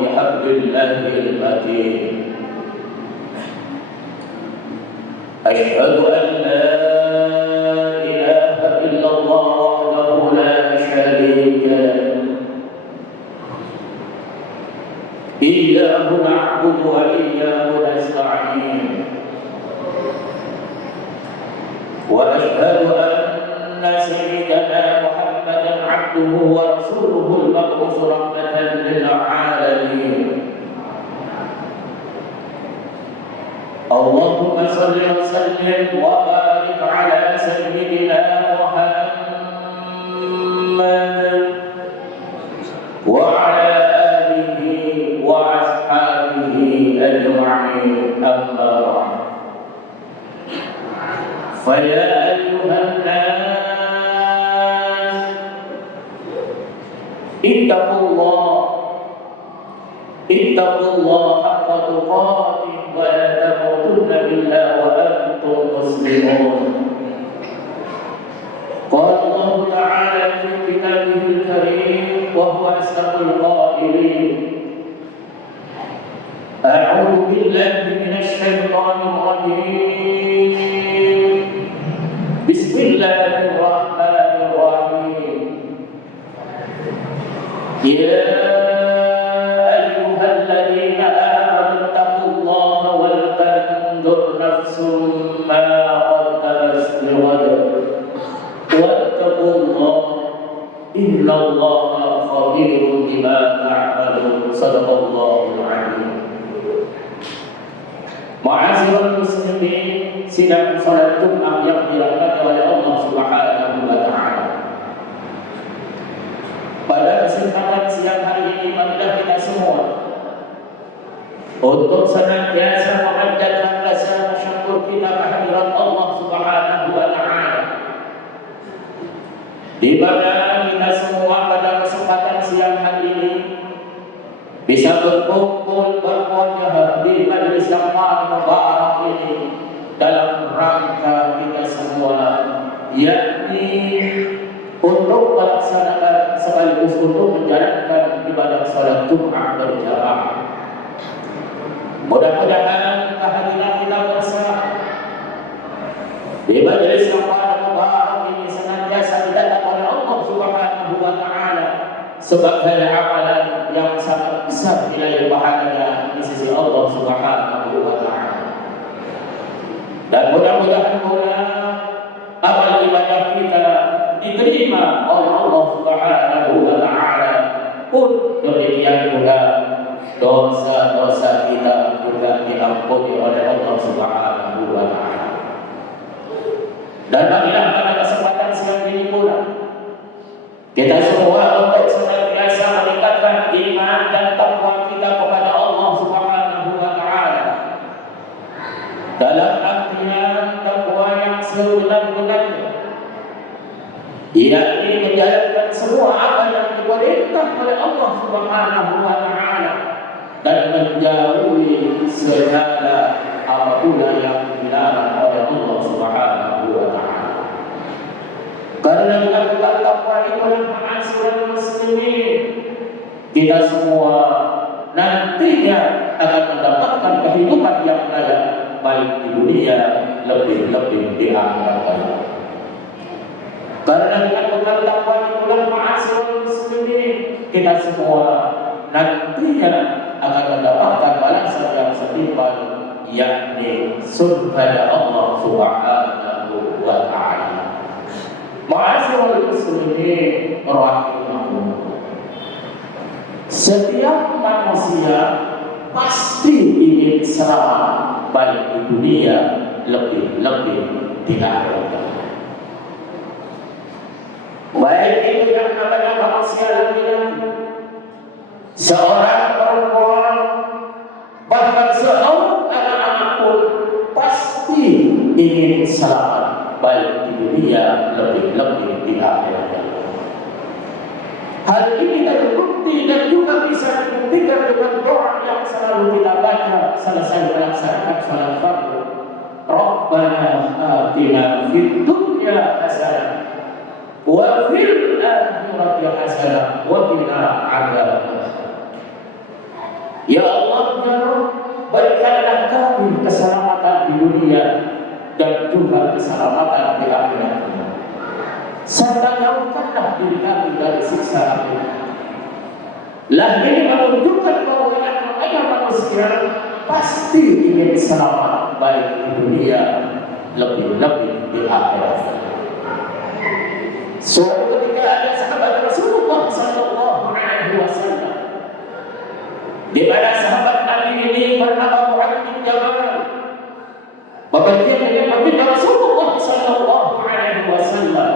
بحبل الله المتين أشهد أن لا إله إلا الله وحده لا شريك له إياه نعبد وإياه نستعين وأشهد أن سيدنا محمدا عبده ورسوله المبعوث رحمة للعالمين اللهم صل وسلم وبارك على سيدنا محمد وعلى آله وأصحابه أجمعين أما بعد فيا أيها الناس اتقوا الله حق تقاته ولا تموتن إلا وأنتم مسلمون قال الله تعالى في كتابه الكريم وهو أصدق القائلين أعوذ بالله من الشيطان الرجيم بسم الله الرحمن الرحيم يا أيها الذين آمنوا اتقوا الله ولتنظر نفس ما قدمت لغد واتقوا الله إن الله خبير بما تعملون صدق الله العظيم. Ma'asyiral muslimin, sidang salat Jumat yang dirahmati oleh Allah Subhanahu wa taala. Pada kesempatan siang hari ini marilah kita semua untuk senantiasa memanjatkan rasa syukur kita kehadirat Allah Subhanahu wa taala. Di mana kita semua pada kesempatan siang hari ini bisa berkumpul bermuajah di majlis yang mubarak ini dalam rangka kita semua, yakni untuk melaksanakan sekaligus untuk menjalankan ibadah salat Jumat berjamaah. Mudah-mudahan kehadiran kita bersama di majlis yang mubarak ini senantiasa didapat oleh Allah Subhanahu wa taala sebagai amalan yang sangat besar nilai pahalanya di sisi Allah Subhanahu wa taala. Dan mudah-mudahan pula amal ibadah kita diterima oleh Allah Subhanahu wa taala, pun demikian pula dosa-dosa kita juga diampuni oleh Allah Subhanahu wa taala. Dan marilah pada kesempatan siang ini pula kita semua untuk senantiasa meningkatkan iman dan takwa kita kepada Allah Subhanahu wa taala. Dalam artian takwa yang sebenar-benarnya, yakni menjalankan semua apa yang diperintah oleh Allah Subhanahu wa taala dan menjauhi segala apapun yang dilarang oleh Allah Subhanahu wa taala. Karena melakukan takwa itulah ma'asyiral muslimin, kita semua nantinya akan mendapatkan kehidupan yang layak, baik di dunia lebih-lebih di akhirat. Karena melakukan takwa itulah ma'asyiral muslimin, kita semua nantinya akan mendapatkan balasan yang setimpal, yakni surga Allah Subhanahu wa taala. Ma'asyiral muslimin rahimakumullah. Setiap manusia pasti ingin selamat, baik di dunia lebih-lebih di akhirat. Baik itu yang namanya manusia laki-laki, seorang perempuan, bahkan seorang anak-anak pun pasti ingin selamat, baik di dunia lebih-lebih di akhirat. Hal ini terbukti dan juga bisa dibuktikan dengan doa yang selalu kita baca selesai melaksanakan salat fardu. Rabbana atina fid dunya hasanah wa fil akhirati hasanah wa qina adzabannar. Ya Allah, ya Rabb, berikanlah kami keselamatan di dunia dan juga keselamatan di akhirat. Serta jauhkanlah diri kami dari siksa akhirat. Lah ini menunjukkan bahwa yang namanya manusia pasti ingin selamat baik di dunia lebih-lebih di akhirat. Suatu ketika ada sahabat Rasulullah Sallallahu Alaihi Wasallam, di mana sahabat Nabi ini bernama Mu'adz bin Jabal, berbahagia dengan baginda Rasulullah Sallallahu Alaihi Wasallam.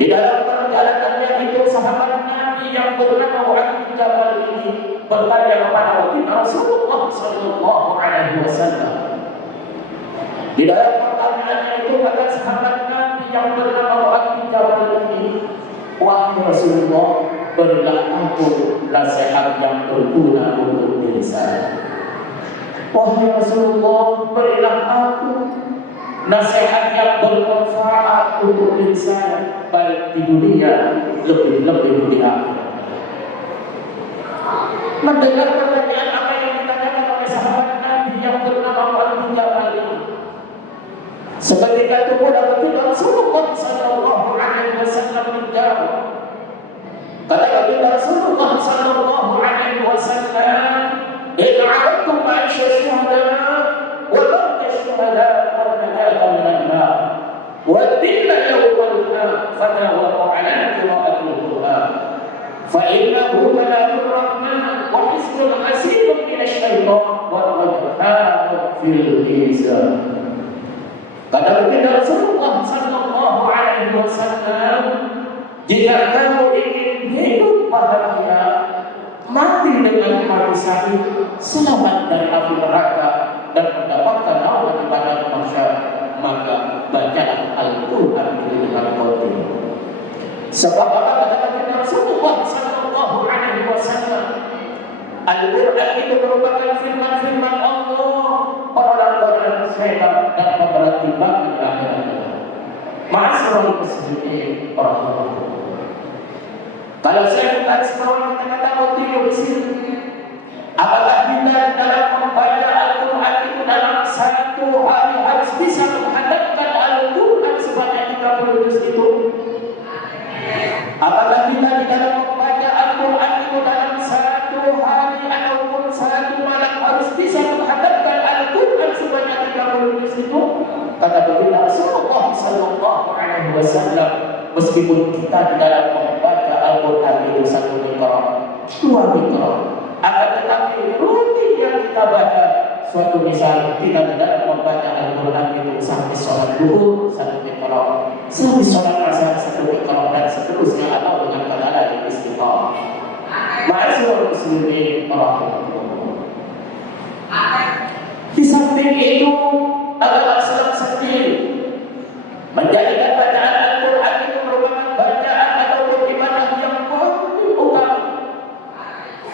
Di dalam perjalanannya itu sahabat Nabi yang bernama Mu'adz bin Jabal ini bertanya kepada baginda Rasulullah Sallallahu Alaihi Wasallam. Di dalam pertanyaannya itu kata sahabat Nabi yang bernama Mu'adz bin Jabal ini, wahai Rasulullah, berilah aku nasihat yang berguna untuk diri saya. Wahai Rasulullah, berilah aku nasihat yang bermanfaat untuk diri saya, baik di dunia lebih-lebih di akhirat. Mendengar pertanyaan apa yang ditanyakan oleh sahabat Nabi yang bernama Mu'adz bin Jabal ini, seketika itu pula baginda Rasulullah Sallallahu Alaihi Wasallam menjawab. Kata baginda Rasulullah Sallallahu Alaihi Wasallam, "In 'aradtum 'aisha syuhada wa mawta syuhada wa najata min an-nar wa dhilla yawmal fanawa 'ala qira'atil Qur'an fa innahu kalamur rahman wa hisnul 'asirun min asy-syaitan wa rajhanun fil mizan." Kata baginda Rasulullah Sallallahu Alaihi Wasallam, jika kamu ingin hidup bahagia, mati dengan mati syahid, selamat dari api neraka dan mendapatkan naungan di padang mahsyar, maka bacalah Al-Quran dengan kontinu. Sebab apa kata baginda Rasulullah Sallallahu Alaihi Wasallam, Al-Quran itu merupakan firman-firman Allah, orang-orang syaitan dan pemberat timbang di akhirat. Ma'asyiral muslimin rahimahullah. Kalau saya garis bawah kata-kata kontinu di sini, apakah kita dalam membaca Al-Quran itu dalam satu hari harus bisa menghadapkan Al-Quran sebanyak 30 juz itu? Apakah kita di dalam membaca Al-Quran itu dalam satu hari ataupun satu malam harus bisa menghadapkan Al-Quran sebanyak 30 juz itu? Kata baginda Rasulullah Sallallahu Alaihi Wasallam, meskipun kita di dalam membaca Al-Quran itu satu mikro, dua mikro, akan tetapi rutin yang kita baca, suatu misal kita di dalam membaca Al-Quran itu sampai sholat duhur satu mikro, sampai sholat asar satu mikro, dan seterusnya atau dengan pahala yang istiqamah. Ma'asyiral muslimin rahimahullah. Di samping itu adalah salah satu menjadikan bacaan Al-Quran itu merupakan bacaan atau ibadah yang paling utama.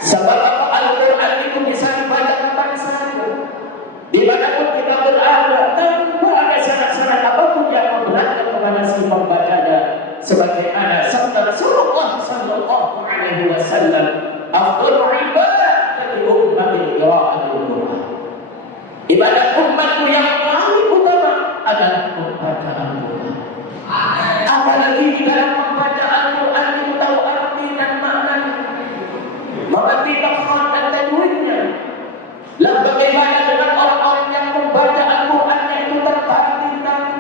Sebab apa? Al-Quran itu bisa dibaca kapan saja, dimanapun kita berada, tanpa ada syarat-syarat apapun yang memberatkan kepada si pembacanya. Sebagaimana sabda Rasulullah Sallallahu Alaihi Wasallam, "Afdhalul ibadati ummati qira'atul Qur'an." Ibadah umatku yang paling utama adalah membaca Al-Quran. Apalagi di dalam membaca Al-Quran itu tahu arti dan maknanya, mengerti maksud dan tajwidnya. Lalu bagaimana dengan orang-orang yang membaca Al-Qurannya itu tertati-tati,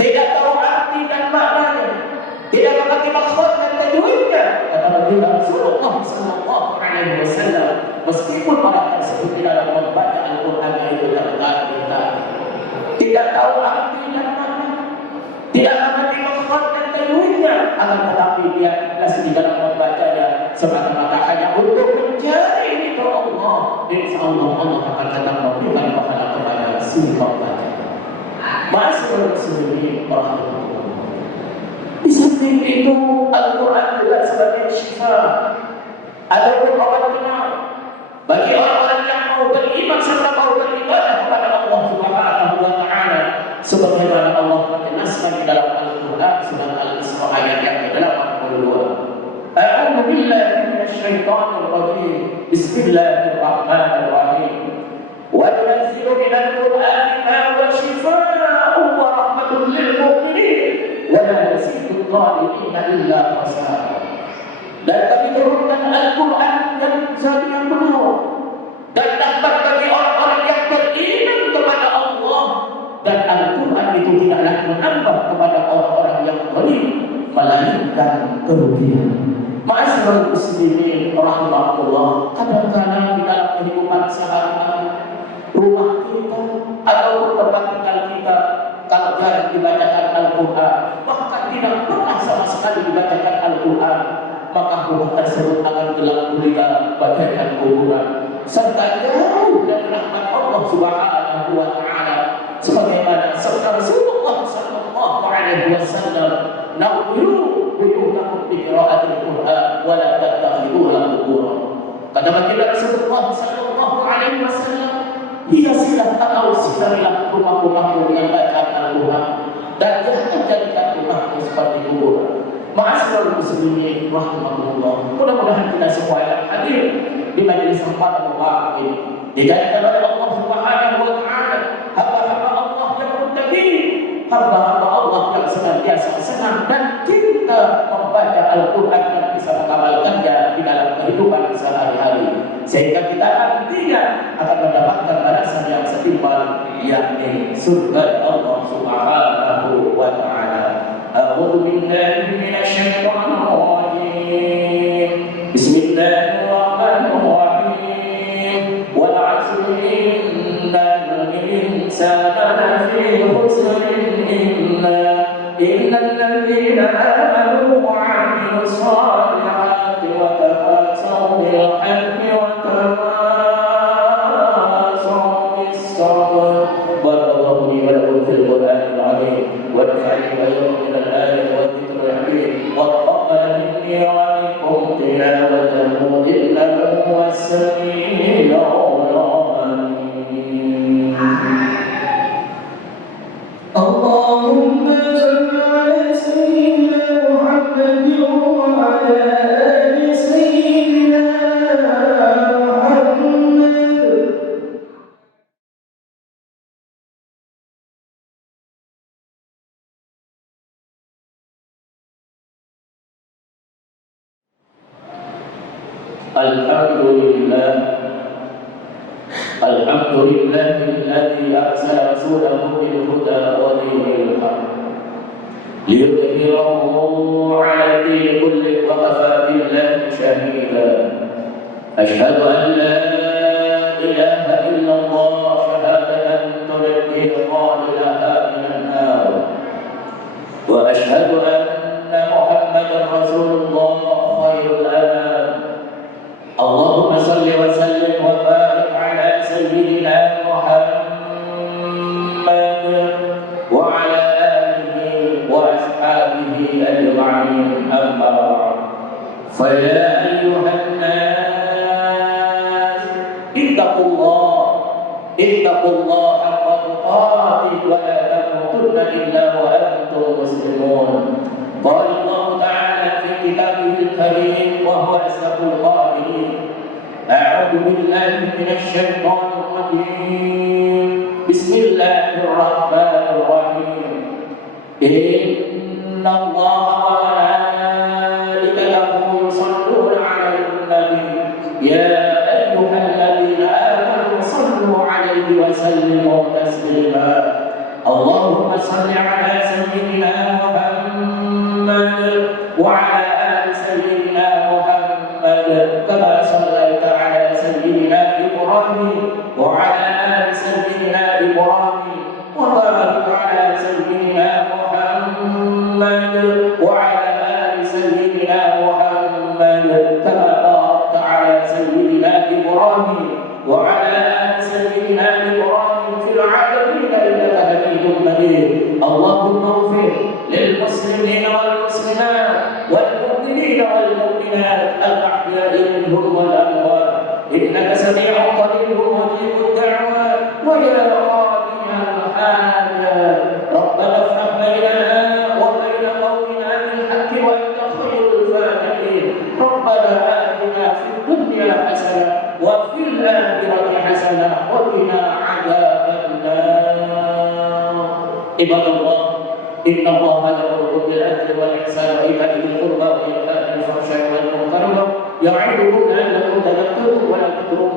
tidak tahu arti dan maknanya, tidak mengerti maksud dan tajwidnya? Kata baginda Rasulullah Sallallahu Alaihi Wasallam, meskipun orang tersebut di dalam membaca Al-Quran itu tertati-tati, tidak tahu arti dan maknanya, tidak mengerti maksud dan tajwidnya, akan tetapi dia ikhlas di dalam membacanya semata-mata hanya untuk mencari ridho Allah, insya Allah Allah akan datang memberikan pahala kepada si pembaca. Ma'asyiral muslimin rahimahullah. Di samping itu Al-Quran juga sebagai syifa ataupun obat penyembuh bagi orang-orang yang mau beriman serta mau beribadah kepada Allah Subhanahu wa Ta'ala, sebagaimana Allah menjelaskan di dalam Al-Quran surat Al-Isra ayat yang ke-82. A'udzu billahi minasyaitonir rajim. Bismillahirrahmanirrahim. Wa yunazzilu minal Qur'ani ma huwa shifaa'un wa rahmatun lil mu'minin wa la yazidu adh-dhalimina illa khasara. Dan kami turunkan Al-Quran yang zat yang benar dan dapat bagi orang-orang yang beriman kepada Allah, dan Al-Quran itu tidaklah menambah kepada orang-orang yang zalim melainkan kerugian. Ma'asyiral muslimin rahimahullah, kadang-kadang di dalam kehidupan sehari-hari rumah kita ataupun tempat tinggal kita kalau jarang dibacakan Al-Quran, bahkan tidak pernah sama sekali dibacakan Al-Quran, maka rumah tersebut akan gelap gulita bagaikan kuburan serta jauh dari rahmat Allah Subhanahu wa taala, sebagaimana sabda Rasulullah sallallahu alaihi wasallam, "Nawwiru buyutakum bi qira'atil Qur'an wa la tattakhiduha qubura." Kata baginda Rasulullah sallallahu alaihi wasallam, hiasilah atau sinarilah rumah-rumahmu dengan bacaan Al-Quran dan jangan jadikan rumahmu seperti kuburan. Ma'asyiral muslimin rahimahullah, mudah-mudahan kita semua yang hadir di majelis kesempatan mubarak ini dijadikan oleh Allah Subhanahu wa taala hamba-hamba Allah yang muttaqin, hamba-hamba Allah yang senantiasa senang dan cinta membaca Al-Quran dan bisa mengamalkannya di dalam kehidupan sehari-hari, sehingga kita nantinya akan mendapatkan balasan yang setimpal, yakni surga Allah Subhanahu wa taala. A'udzu billahi minasyaitonir rajim. Bismillahirrahmanirrahim. Wal 'asri innal insana lafi khusr innal ladzina amanu wa 'amilus salihati wa tawassaw bil haqqi wa tawassaw bis sabr. Barakallahu li wa lakum fil Qur'anil 'azim wa nafa'ani wa iyyakum min al-ayati wa dhikril hakim wa taqabbal minni wa minkum tilawatahu innahu huwas sami'ul 'alim. Allahumma salli ala sayyidina Muhammadin wa ala ali sayyidina Muhammad. Alhamdulillah alladzi arsala rasulahu bil huda wa dinil haqq liyudhhirahu 'ala ad-din kullihi wa kafa billahi shahida. Ashhadu an la ilaha illallah shahadatan tunajji qailaha minan nar wa ashhadu anna Muhammadar Rasulullah khairul anam. Allahumma salli wa sallim wa barik ala sayyidina Muhammad wa ala alihi wa ashabihi ajma'in, amma ba'd. Fa ya ayyuhan nas ittaqullah haqqa tuqatih wa la tamutunna illa wa antum muslimun. Qala Allah ta'ala fi kitabihil karim wa huwa asdaqul qa'ilin. A'udzu billahi minasy syaithanir rajim. Bismillahirrahmanirrahim. Inna Allaha wa malaikatahu yusholluna 'alan nabi ya ayyuhalladzina amanu shallu 'alaihi wa sallimu taslima. Allahumma shalli 'ala sayyidina Muhammad wa 'ala ali sayyidina Muhammad kama shallaita 'ala sayyidina Ibrahim wa 'ala ali sayyidina Ibrahim wa barik 'ala sayyidina Muhammad wa 'ala ali sayyidina Muhammad kama barakta 'ala sayyidina Ibrahim wa 'ala ali sayyidina Ibrahim fil 'alamin innaka Hamidum Majid. Allahumma ighfir lil muslimina wal muslimat wal mu'minina wal mu'minat al-ahya'i minhum wal amwat innaka sami'un qaribun mujibud da'wat wa ya qadiyal hajat rabbana iftah bainana wa bain qawmina bil haqqi wa anta khairul fatihin. Rabbana atina fid dunya hasanah Ibadallah, inna Allaha ya'muru bil 'adli wal ihsani wa ita'i dzil qurba wa yanha 'anil fahsya'i wal munkari ya'idukum la'allakum tadhakkarun wa la tadhkurun